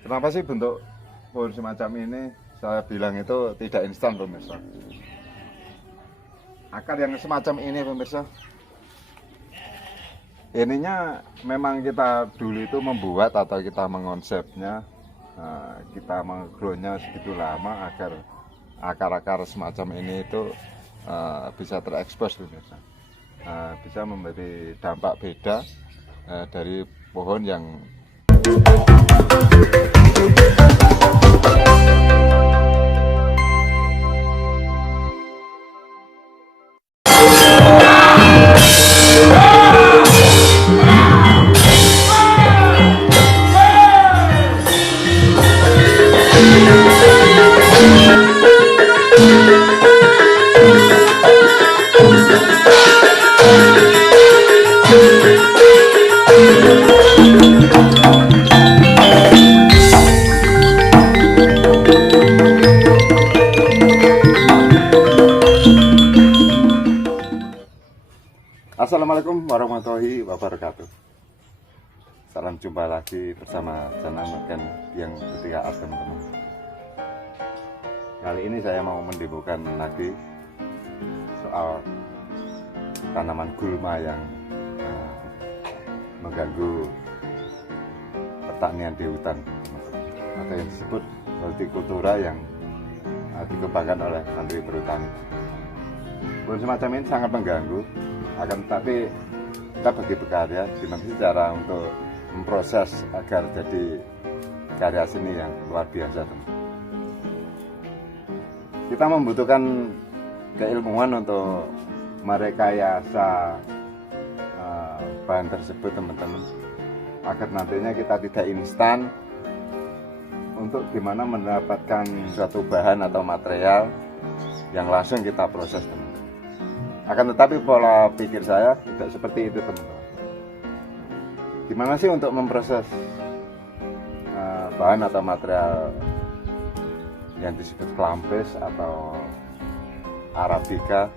Kenapa sih bentuk pohon semacam ini saya bilang itu tidak instan, pemirsa? Akar yang semacam ini, pemirsa, ininya memang kita dulu itu membuat atau kita mengonsepnya, kita menggrow-nya segitu lama agar akar-akar semacam ini itu bisa terekspos, pemirsa. Bisa memberi dampak beda dari pohon yang Assalamualaikum warahmatullahi wabarakatuh. Salam jumpa lagi bersama channel Mergen yang ketiga, teman-teman. Kali ini saya mau mendemokan lagi soal tanaman gulma yang mengganggu pertanian di hutan, teman-teman. Atau yang disebut hortikultura yang dikembangkan oleh Menteri Perhutani. Pohon semacam ini sangat mengganggu. Akan tetapi kita bagi berkarya gimana sih cara untuk memproses agar jadi karya seni yang luar biasa, teman. Kita membutuhkan keilmuan untuk merekayasa bahan tersebut, teman-teman, agar nantinya kita tidak instan untuk gimana mendapatkan suatu bahan atau material yang langsung kita proses, teman. Akan tetapi pola pikir saya tidak seperti itu, teman-teman. Gimana sih untuk memproses bahan atau material yang disebut klampis atau arabica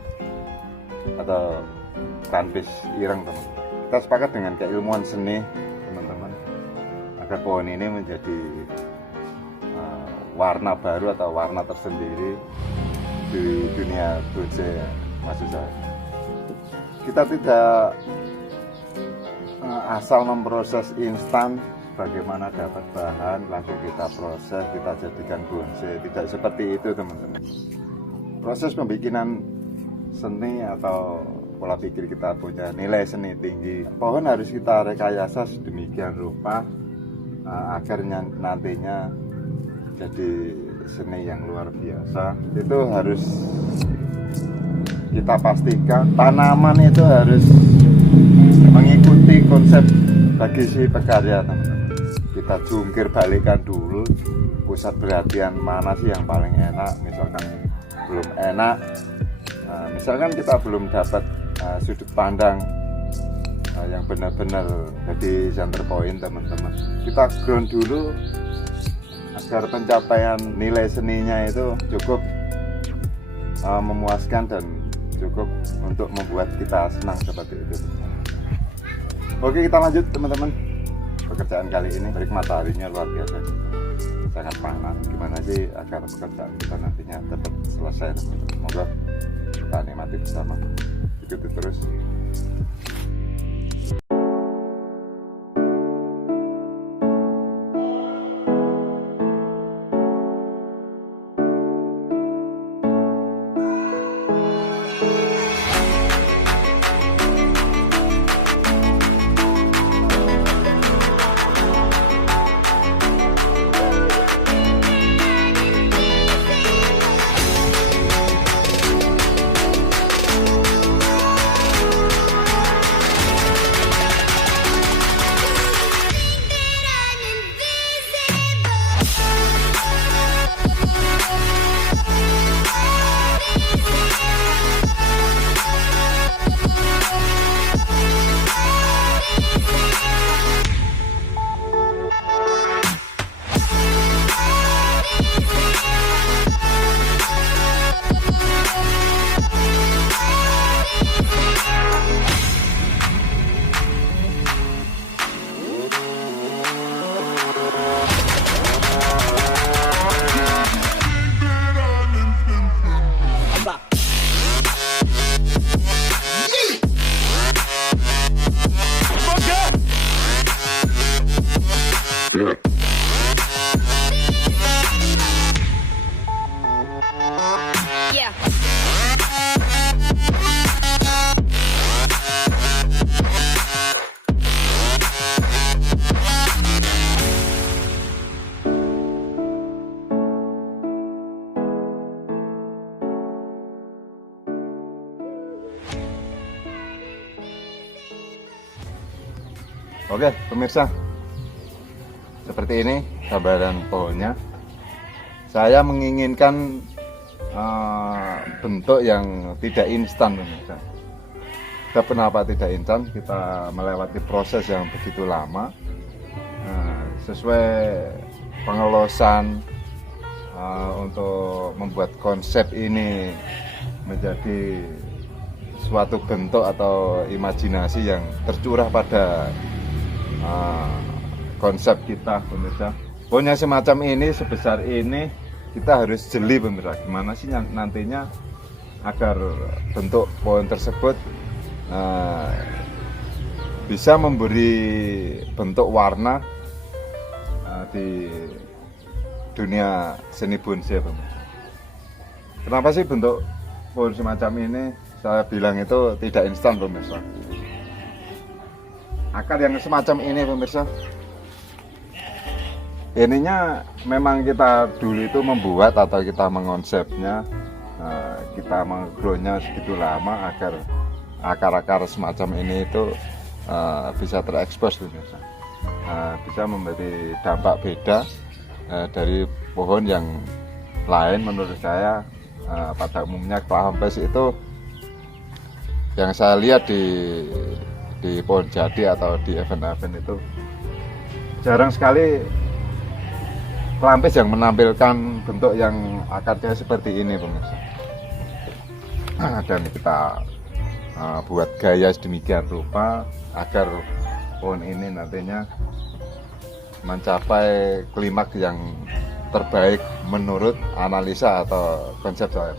atau klampis ireng, teman-teman. Kita sepakat dengan keilmuan seni, teman-teman, agar pohon ini menjadi warna baru atau warna tersendiri di dunia bonsai. Maksud saya, kita tidak asal memproses instan bagaimana dapat bahan langsung kita proses, kita jadikan bonsai. Tidak seperti itu, teman-teman. Proses pembikinan seni atau pola pikir kita punya nilai seni tinggi. Pohon harus kita rekayasa sedemikian rupa agar nantinya jadi seni yang luar biasa. Itu harus kita pastikan tanaman itu harus mengikuti konsep bagi si pekarya, teman-teman. Kita jungkir balikan dulu pusat perhatian mana sih yang paling enak. Misalkan belum enak, misalkan kita belum dapat sudut pandang yang benar-benar jadi center point, teman-teman. Kita ground dulu agar pencapaian nilai seninya itu cukup memuaskan dan cukup untuk membuat kita senang seperti itu. Oke, kita lanjut, teman-teman. Pekerjaan kali ini terik mataharinya luar biasa, sangat panas. Gimana sih agar pekerjaan kita nantinya tetap selesai, teman-teman? Semoga kita nikmati bersama. Ikuti terus. Oke pemirsa, seperti ini gambaran pohonnya. Saya menginginkan bentuk yang tidak instan pemirsa. Kenapa tidak instan? Kita melewati proses yang begitu lama, sesuai pengelosan untuk membuat konsep ini menjadi suatu bentuk atau imajinasi yang tercurah pada konsep kita pemirsa. Pohonnya semacam ini, sebesar ini, kita harus jeli pemirsa. Gimana sih nantinya agar bentuk pohon tersebut bisa memberi bentuk warna di dunia seni bonsai pemirsa. Kenapa sih bentuk pohon semacam ini saya bilang itu tidak instan pemirsa? Akar yang semacam ini pemirsa, ininya memang kita dulu itu membuat atau kita mengonsepnya, kita menggrow-nya segitu lama agar akar-akar semacam ini itu bisa terekspos pemirsa, bisa memberi dampak beda dari pohon yang lain. Menurut saya pada umumnya Klampes itu yang saya lihat di pohon jati atau di event-event itu jarang sekali Klampes yang menampilkan bentuk yang akarnya seperti ini pemirsa. Dan kita buat gaya sedemikian rupa agar pohon ini nantinya mencapai klimaks yang terbaik menurut analisa atau konsep saya.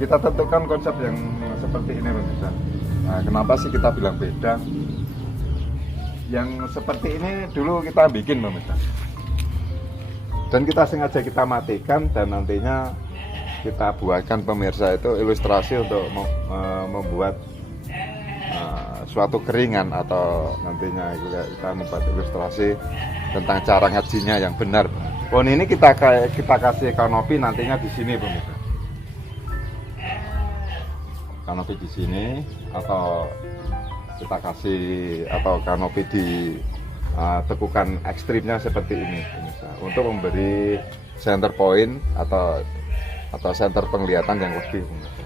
Kita tentukan konsep yang seperti ini pemirsa. Nah, kenapa sih kita bilang beda? Yang seperti ini dulu kita bikin pemirsa, dan kita sengaja kita matikan, dan nantinya kita buatkan pemirsa itu ilustrasi untuk membuat suatu keringan, atau nantinya kita membuat ilustrasi tentang cara ngajinya yang benar. Pohon ini kita kasih kanopi nantinya di sini pemirsa. Kanopi di sini, atau kita kasih atau kanopi di tekukan ekstrimnya seperti ini pemirsa, untuk memberi center point atau center penglihatan yang lebih pemirsa.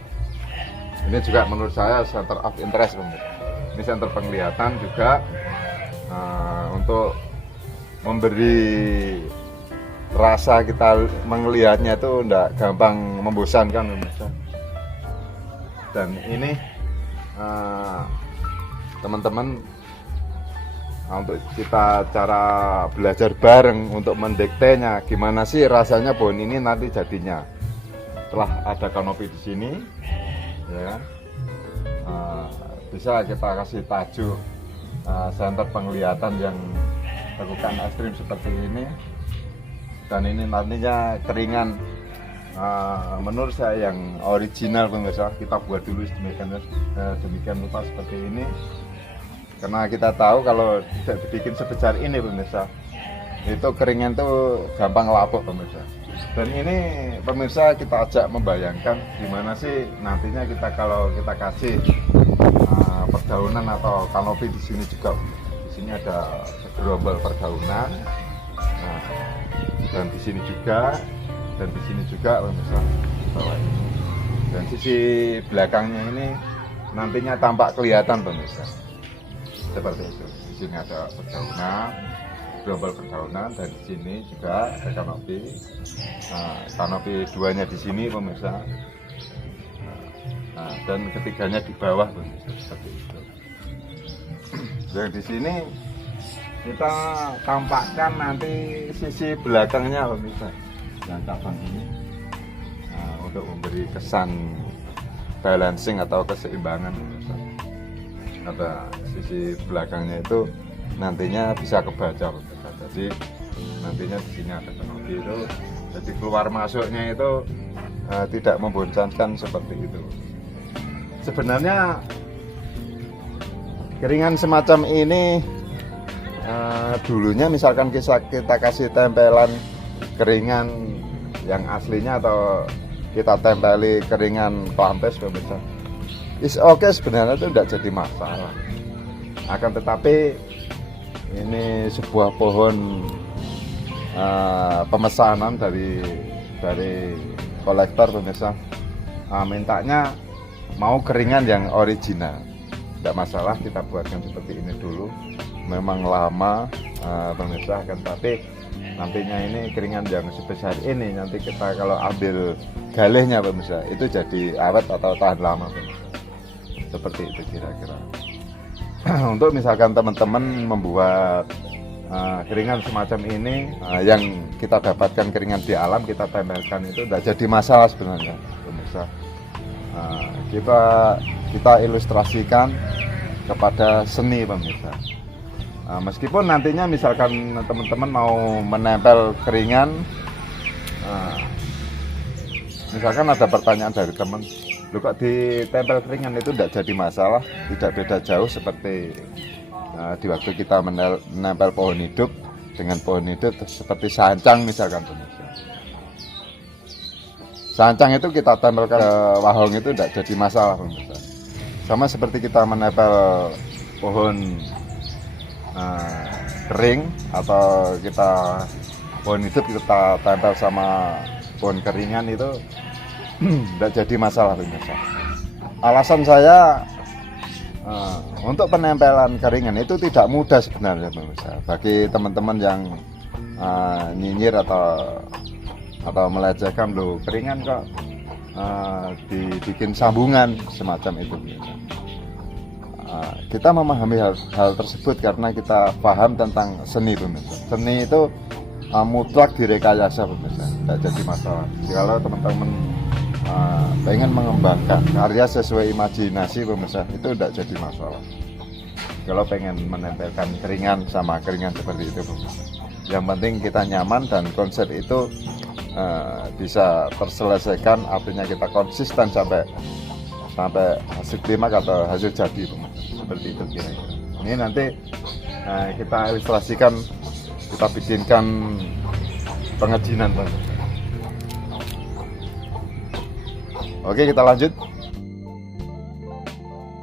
Ini juga menurut saya center of interest pemirsa. Ini center penglihatan juga untuk memberi rasa kita melihatnya itu tidak gampang membosankan pemirsa. Dan ini teman-teman, untuk kita cara belajar bareng untuk mendiktenya gimana sih rasanya pohon ini nanti jadinya. Setelah ada kanopi di sini, ya, bisa kita kasih tajuk center penglihatan yang tekukan ekstrim seperti ini. Dan ini nantinya keringan, menurut saya yang original pemirsa. Kita buat dulu demikian rupa seperti ini, karena kita tahu kalau tidak dibikin sebesar ini pemirsa, itu keringan tuh gampang lapuk pemirsa. Dan ini pemirsa kita ajak membayangkan gimana sih nantinya kita kalau kita kasih perdaunan atau kanopi di sini juga. Di sini ada gerombol perdaunan, dan di sini juga, dan di sini juga pemirsa. Dan sisi belakangnya ini nantinya tampak kelihatan pemirsa, seperti itu. Di sini ada perdaunan, gerombol perdaunan, dan di sini juga ada kanopi. Kanopi duanya di sini pemirsa, dan ketiganya di bawah pemirsa, seperti itu. Dan di sini kita tampakkan nanti sisi belakangnya pemirsa, yang cabang ini, untuk memberi kesan balancing atau keseimbangan pemirsa. Ada sisi belakangnya itu nantinya bisa kebaca pemirsa. Jadi nantinya di sini ada kanopi itu, jadi keluar masuknya itu tidak membosankan seperti itu. Sebenarnya keringan semacam ini dulunya misalkan kita kasih tempelan keringan yang aslinya, atau kita tempeli keringan Klampes pemirsa, is oke sebenarnya itu tidak jadi masalah. Akan tetapi ini sebuah pohon pemesanan dari kolektor pemirsa, mintanya mau keringan yang original. Tidak masalah, kita buatkan seperti ini dulu. Memang lama pemirsa, akan tapi nantinya ini keringan yang sebesar ini nanti kita kalau ambil galihnya pemirsa itu jadi awet atau tahan lama pemirsa. Seperti itu kira-kira. Untuk misalkan teman-teman membuat keringan semacam ini yang kita dapatkan keringan di alam, kita tempelkan, itu tidak jadi masalah sebenarnya pemirsa. Kita ilustrasikan kepada seni pemirsa. Meskipun nantinya misalkan teman-teman mau menempel keringan, misalkan ada pertanyaan dari teman, lu kok ditempel keringan, itu tidak jadi masalah, tidak beda jauh seperti di waktu kita menempel pohon hidup dengan pohon hidup seperti sancang misalkan pemirsa. Sancang itu kita tempel ke wahong itu tidak jadi masalah pemirsa. Sama seperti kita menempel pohon kering atau kita pohon hidup kita tempel sama pohon keringan itu tidak jadi masalah pemirsa. Alasan saya untuk penempelan keringan itu tidak mudah sebenarnya pemirsa. Bagi teman-teman yang nyinyir atau melecehkan, loh keringan kok dibikin sambungan semacam itu pemirsa. Kita memahami hal tersebut karena kita paham tentang seni pemirsa. Seni itu mutlak direkayasa pemirsa, tidak jadi masalah. Kalau teman-teman pengen mengembangkan karya sesuai imajinasi pemirsa, itu tidak jadi masalah. Kalau pengen menempelkan keringan sama keringan seperti itu pemirsa, yang penting kita nyaman dan konsep itu bisa terselesaikan, artinya kita konsisten sampai hasil klimaks atau hasil jadi pemirsa. Seperti itu kira-kira. Ini nanti kita ilustrasikan, kita bikinkan pengejinan pemirsa. Oke, kita lanjut.